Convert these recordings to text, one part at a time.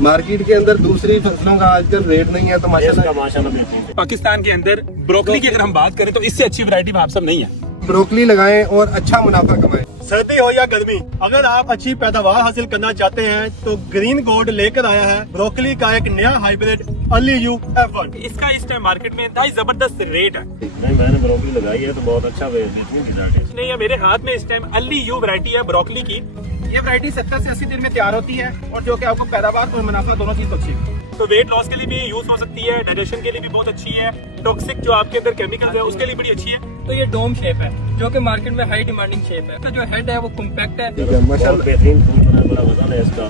Market के अंदर दूसरी फसलों का आजकल रेट नहीं है, तो माशाल्लाह पाकिस्तान के अंदर ब्रोकली की अगर हम बात करें तो इससे अच्छी वैरायटी आप सब नहीं है। ब्रोकली लगाएं और अच्छा मुनाफा कमाएं। सर्दी हो या गर्मी, अगर आप अच्छी पैदावार हासिल करना चाहते हैं तो ग्रीन गोल्ड लेकर आया है ब्रोकली का एक नया हाइब्रिड अर्ली यू F1। इसका इस टाइम मार्केट में इंतहाई जबरदस्त रेट है। नहीं, मैंने ब्रोकली लगाई है तो बहुत अच्छा बेहतरीन रिजल्ट है। नहीं, ये मेरे हाथ में इस टाइम अर्ली यू वैरायटी है ब्रोकली की। ये वैरायटी 70 से 80 दिन में तैयार होती है और जो कि आपको पैदावार और मुनाफा दोनों चीज अच्छी है। तो वेट लॉस के लिए भी यूज हो सकती है, डाइजेशन के लिए भी बहुत अच्छी है, टॉक्सिक जो आपके अंदर केमिकल्स है उसके लिए बड़ी अच्छी है। तो ये डोम शेप है जो कि मार्केट में हाई डिमांडिंग शेप है। इसका जो हेड है वो कॉम्पैक्ट है। बहुत बेहतरीन फूल बना, बड़ा वजन है इसका,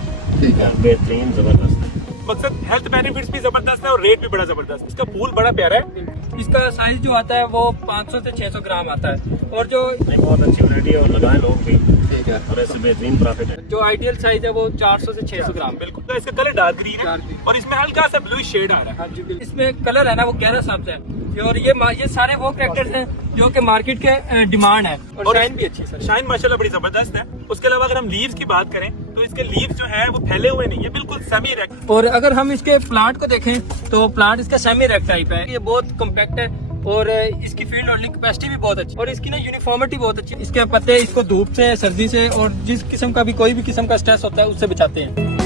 बेहतरीन जबरदस्त है। मकसद हेल्थ बेनिफिट्स भी जबरदस्त है और रेट भी बड़ा जबरदस्त है। इसका फूल बड़ा प्यारा है। इसका साइज जो आता है वो 500 से 600 ग्राम आता है और जो बहुत अच्छी वैरायटी है और लगाए लोग भी, ठीक है। और इससे बेहतरीन प्रॉफिट है। जो आइडियल साइज है वो 400 से 600 ग्राम। बिल्कुल, तो इसका कलर डार्क ग्रीन है और इसमें हल्का सा ब्लू शेड आ रहा है। हाँ जी, इसमें कलर है ना वो गहरा सब्ज है और ये सारे वो कैरेक्टर्स हैं जो कि मार्केट के डिमांड है और शाइन भी अच्छी है सर। शाइन माशाल्लाह बड़ी जबरदस्त है। उसके अलावा अगर हम लीव्स की बात करें तो इसके लीव्स जो है वो फैले हुए नहीं है, बिल्कुल सेमी रेक्ट। और अगर हम इसके प्लांट को देखें तो प्लांट इसका सेमी रेक्ट टाइप है। ये बहुत कॉम्पैक्ट है और इसकी फील्ड होल्डिंग कैपेसिटी भी बहुत अच्छी और इसकी ना यूनिफॉर्मिटी बहुत अच्छी। इसके पत्ते इसको धूप से, सर्दी से और जिस किस्म का भी कोई भी किस्म का स्ट्रेस होता है उससे बचाते हैं।